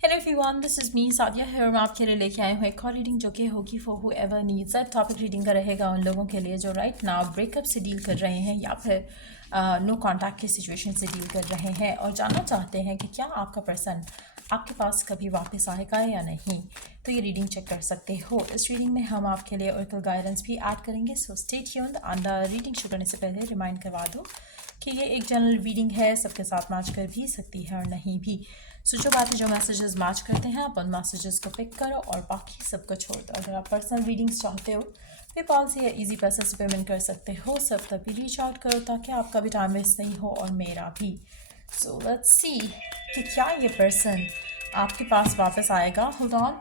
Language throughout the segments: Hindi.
Hello everyone, this is me Sadia है और मैं आपके लिए लेके आए हुए एक और रीडिंग जो कि होगी for who ever needs it. Topic reading का रहेगा उन लोगों के लिए जो राइट नाउ ब्रेकअप से डील कर रहे हैं या फिर नो कॉन्टैक्ट की सिचुएशन से डील कर रहे हैं और जानना चाहते हैं कि क्या आपका पर्सन आपके पास कभी वापस आएगा या नहीं। तो ये रीडिंग चेक कर सकते हो। इस रीडिंग में हम आपके लिए ओरेकल गाइडेंस भी ऐड करेंगे, so stay tuned. And reading शुरू करने से पहले रिमाइंड करवा दूँ कि ये एक जनरल रीडिंग है, सबके साथ मैच कर भी सकती है और नहीं भी। सो जो बातें जो मैसेजेस मैच करते हैं आप उन मैसेजेस को पिक करो और बाकी सबको छोड़ दो। अगर आप पर्सनल रीडिंग्स चाहते हो पेपाल से या इजी पैसे से पेमेंट कर सकते हो। सब तभी रीच आउट करो ताकि आपका भी टाइम वेस्ट नहीं हो और मेरा भी। सो लेट्स सी कि क्या ये पर्सन आपके पास वापस आएगा। Hold on.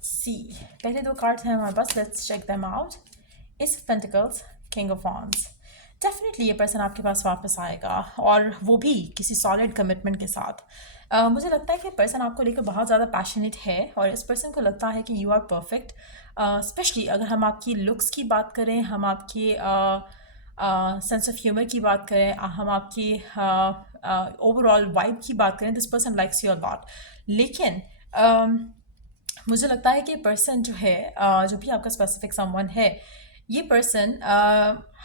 सी पहले दो कार्ड्स हैं हमारे पास, let's check them out. Ace of pentacles, king of wands. Definitely ये पर्सन आपके पास वापस आएगा और वो भी किसी सॉलिड कमिटमेंट के साथ। मुझे लगता है कि पर्सन आपको लेकर बहुत ज़्यादा पैशनेट है और इस पर्सन को लगता है कि यू आर परफेक्ट। स्पेशली अगर हम आपकी लुक्स की बात करें, हम आपकी सेंस ऑफ ह्यूमर की बात करें, हम आपकी ओवरऑल वाइब की बात करें, this person likes you a lot. लेकिन मुझे लगता है कि पर्सन जो है जो भी आपका स्पेसिफिक समवन है, ये पर्सन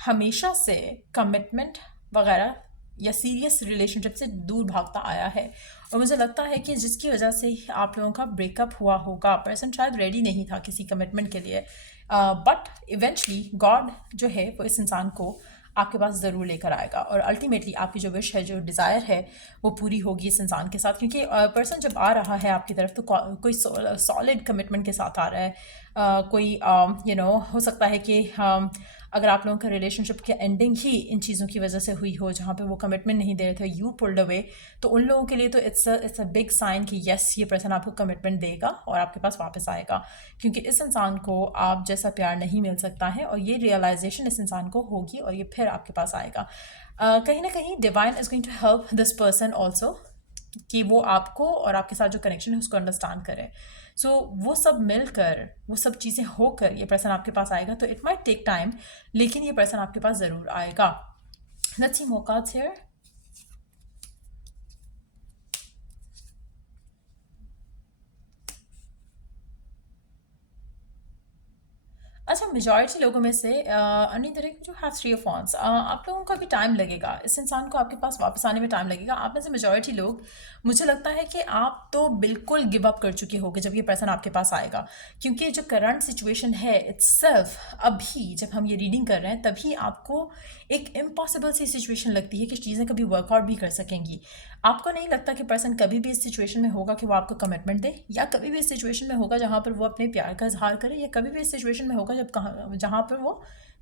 हमेशा से कमिटमेंट वगैरह या सीरियस रिलेशनशिप से दूर भागता आया है और मुझे लगता है कि जिसकी वजह से आप लोगों का ब्रेकअप हुआ होगा। पर्सन शायद रेडी नहीं था किसी कमिटमेंट के लिए, बट इवेंचुअली गॉड जो है वो इस इंसान को आपके पास ज़रूर लेकर आएगा और अल्टीमेटली आपकी जो विश है, जो डिज़ायर है, वो पूरी होगी इस इंसान के साथ। क्योंकि पर्सन जब आ रहा है आपकी तरफ तो कोई सॉलिड कमिटमेंट के साथ आ रहा है। कोई हो सकता है कि अगर आप लोगों का रिलेशनशिप की एंडिंग ही इन चीज़ों की वजह से हुई हो जहाँ पे वो कमिटमेंट नहीं दे रहे थे, यू पुल्ड अवे, तो उन लोगों के लिए तो इट्स अ बिग साइन कि यस ये पर्सन आपको कमिटमेंट देगा और आपके पास वापस आएगा। क्योंकि इस इंसान को आप जैसा प्यार नहीं मिल सकता है और ये रियलाइजेशन इस इंसान को होगी और ये फिर आपके पास आएगा। कहीं ना कहीं divine is going to help this person also कि वो आपको और आपके साथ जो कनेक्शन है उसको अंडरस्टैंड करें। सो वो सब मिलकर, वो सब चीज़ें होकर ये पर्सन आपके पास आएगा। तो इट माइट टेक टाइम, लेकिन ये पर्सन आपके पास ज़रूर आएगा। Let's see more cards here. अच्छा, मेजॉरिटी लोगों में से अन्य तरह के जो हैव थ्री ऑफ वॉन्ड्स, आप लोगों का भी टाइम लगेगा, इस इंसान को आपके पास वापस आने में टाइम लगेगा। आप में से मेजॉरिटी लोग, मुझे लगता है कि आप तो बिल्कुल गिव अप कर चुके होगे जब ये पर्सन आपके पास आएगा। क्योंकि जो करंट सिचुएशन है इट्सेल्फ, अभी जब हम ये रीडिंग कर रहे हैं तभी आपको एक इम्पॉसिबल सी सिचुएशन लगती है कि चीज़ें कभी वर्कआउट भी कर सकेंगी। आपको नहीं लगता कि पर्सन कभी भी इस सिचुएशन में होगा कि वो आपको कमिटमेंट दे, या कभी भी इस सिचुएशन में होगा जहाँ पर वो अपने प्यार का इजहार करे, या कभी भी इस सिचुएशन में होगा जहाँ पर वो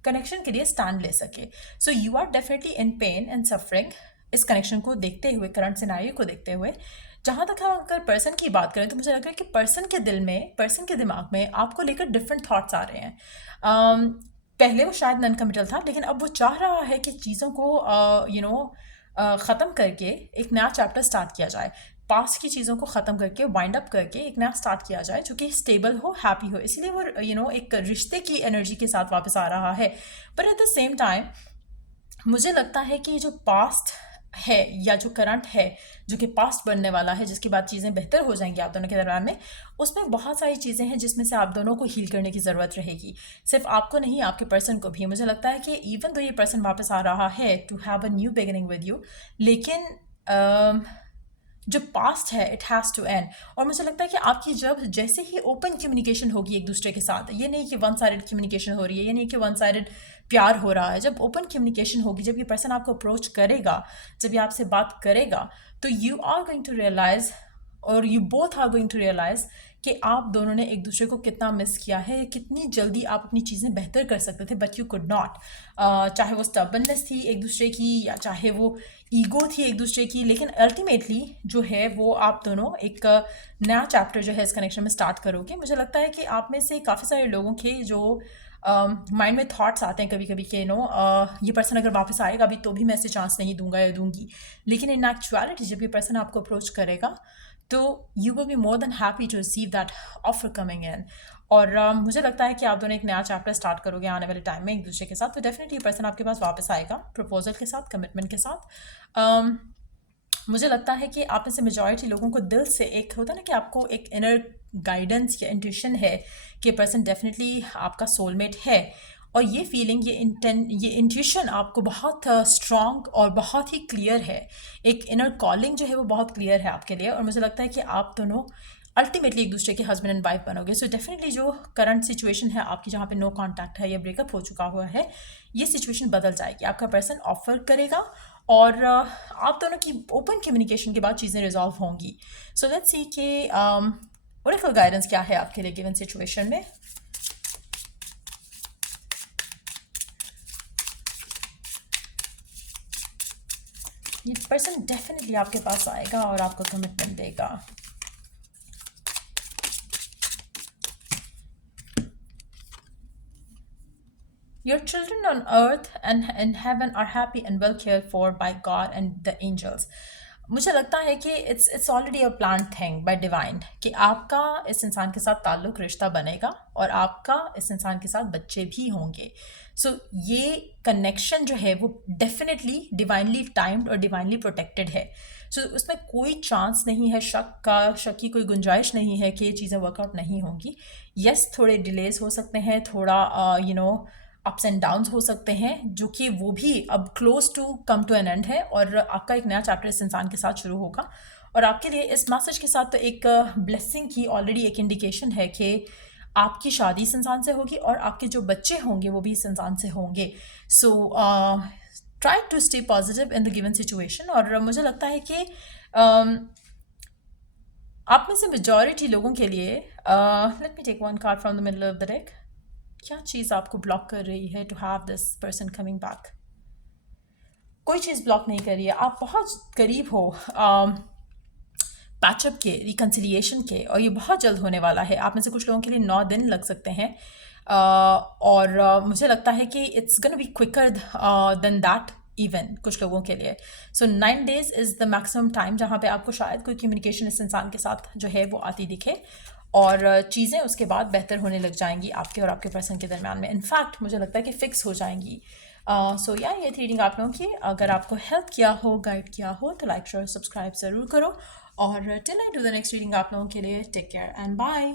कनेक्शन के लिए स्टैंड ले सके। So you are definitely in pain and suffering इस कनेक्शन को देखते हुए, करंट सिनेरियो को देखते हुए। जहाँ तक हम अगर पर्सन की बात करें तो मुझे लग रहा है कि पर्सन के दिल में, पर्सन के दिमाग में आपको लेकर डिफरेंट थॉट्स आ रहे हैं। पहले वो शायद नॉन कमिटल था, लेकिन अब वो चाह रहा है कि चीज़ों को ख़त्म करके एक नया चैप्टर स्टार्ट किया जाए। पास्ट की चीज़ों को ख़त्म करके, वाइंड अप करके एक नया स्टार्ट किया जाए जो कि स्टेबल हो, हैप्पी हो। इसलिए वो एक रिश्ते की एनर्जी के साथ वापस आ रहा है। But at the same time मुझे लगता है कि जो पास्ट है या जो करंट है, जो कि पास्ट बनने वाला है, जिसके बाद चीज़ें बेहतर हो जाएंगी आप दोनों के दरम्यान में, उसमें बहुत सारी चीज़ें हैं जिसमें से आप दोनों को हील करने की ज़रूरत रहेगी। सिर्फ आपको नहीं, आपके पर्सन को भी। मुझे लगता है कि इवन तो ये पर्सन वापस आ रहा है to have a new beginning with you, लेकिन जो पास्ट है इट हैज़ टू एंड। और मुझे लगता है कि आपकी जब जैसे ही ओपन कम्युनिकेशन होगी एक दूसरे के साथ, ये नहीं कि वन साइडेड कम्युनिकेशन हो रही है, ये नहीं कि वन साइडेड प्यार हो रहा है, जब ओपन कम्युनिकेशन होगी, जब ये पर्सन आपको अप्रोच करेगा, जब ये आपसे बात करेगा, तो you are going to realise और you both are going to realise कि आप दोनों ने एक दूसरे को कितना मिस किया है, कितनी जल्दी आप अपनी चीज़ें बेहतर कर सकते थे बट यू कुड नॉट। चाहे वो स्टबननेस थी एक दूसरे की या चाहे वो ईगो थी एक दूसरे की, लेकिन अल्टीमेटली जो है वो आप दोनों एक नया चैप्टर जो है इस कनेक्शन में स्टार्ट करोगे। मुझे लगता है कि आप में से काफ़ी सारे लोगों के जो माइंड में थॉट्स आते हैं कभी कभी कि ये पर्सन अगर वापस आएगा अभी तो भी मैं इसे चांस नहीं दूंगा या दूंगी, लेकिन इन एक्चुअलिटी जब ये पर्सन आपको अप्रोच करेगा तो you will be more than happy to receive that offer coming in. और मुझे लगता है कि आप दोनों एक नया चैप्टर स्टार्ट करोगे आने वाले टाइम में एक दूसरे के साथ, तो डेफिनेटली ये पर्सन आपके पास वापस आएगा प्रपोजल के साथ, कमिटमेंट के साथ। मुझे लगता है कि आप में से मेजॉरिटी लोगों को दिल से एक होता है ना कि आपको एक इनर गाइडेंस या इंट्यूशन है कि पर्सन डेफिनेटली आपका सोलमेट है, और ये फीलिंग, ये इंट्यूशन आपको बहुत स्ट्रॉन्ग और बहुत ही क्लियर है। एक इनर कॉलिंग जो है वो बहुत क्लियर है आपके लिए, और मुझे लगता है कि आप दोनों अल्टीमेटली एक दूसरे के हस्बैंड एंड वाइफ बनोगे। सो डेफिनेटली जो करंट सिचुएशन है आपकी, जहाँ पे नो कांटेक्ट है या ब्रेकअप हो चुका हुआ है, ये सिचुएशन बदल जाएगी। आपका पर्सन ऑफर करेगा और आप दोनों की ओपन कम्युनिकेशन के बाद चीज़ें रिजॉल्व होंगी। सो लेट्स सी कि ओरेकल गाइडेंस क्या है आपके लिए गिवन सिचुएशन में। ये पर्सन डेफिनेटली आपके पास आएगा और आपको कमिटमेंट देगा। Your children on earth and in heaven are happy and well cared for by God and the angels. मुझे लगता है कि it's already a plan thing bye divine कि आपका इस इंसान के साथ ताल्लुक, रिश्ता बनेगा और आपका इस इंसान के साथ बच्चे भी होंगे। सो ये कनेक्शन जो है वो डेफिनेटली डिवाइनली टाइम्ड और डिवाइनली प्रोटेक्टेड है। सो उसमें कोई चांस नहीं है शक की कोई गुंजाइश नहीं है कि ये चीज़ें वर्कआउट नहीं होंगी। यस, थोड़े डिलेज हो सकते हैं, थोड़ा अप्स एंड डाउन्स हो सकते हैं, जो कि वो भी अब close to come to an end है, और आपका एक नया चैप्टर इस इंसान के साथ शुरू होगा। और आपके लिए इस मैसेज के साथ तो एक ब्लेसिंग की ऑलरेडी एक इंडिकेशन है कि आपकी शादी इस इंसान से होगी और आपके जो बच्चे होंगे वो भी इस इंसान से होंगे। So try to stay positive in the given situation. और मुझे लगता है कि आप में से मेजॉरिटी लोगों के लिए, let me take one card from the middle of the deck, क्या चीज़ आपको ब्लॉक कर रही है to have this person coming back? कोई चीज़ ब्लॉक नहीं कर रही है, आप बहुत करीब हो पैचअप के, रिकन्सिलिएशन के, और ये बहुत जल्द होने वाला है। आप में से कुछ लोगों के लिए 9 दिन लग सकते हैं, और मुझे लगता है कि it's gonna be quicker than that even कुछ लोगों के लिए। So 9 days is the maximum time जहाँ पे आपको शायद कोई कम्युनिकेशन इस इंसान के साथ जो है वो आती दिखे, और चीज़ें उसके बाद बेहतर होने लग जाएंगी आपके और आपके पर्सन के दरमियान में। इनफैक्ट मुझे लगता है कि फिक्स हो जाएंगी। सो या ये रीडिंग आप लोगों की अगर आपको हेल्प किया हो, गाइड किया हो, तो लाइक शेयर सब्सक्राइब ज़रूर करो। और till I do the next reading आप लोगों के लिए टेक केयर एंड बाय।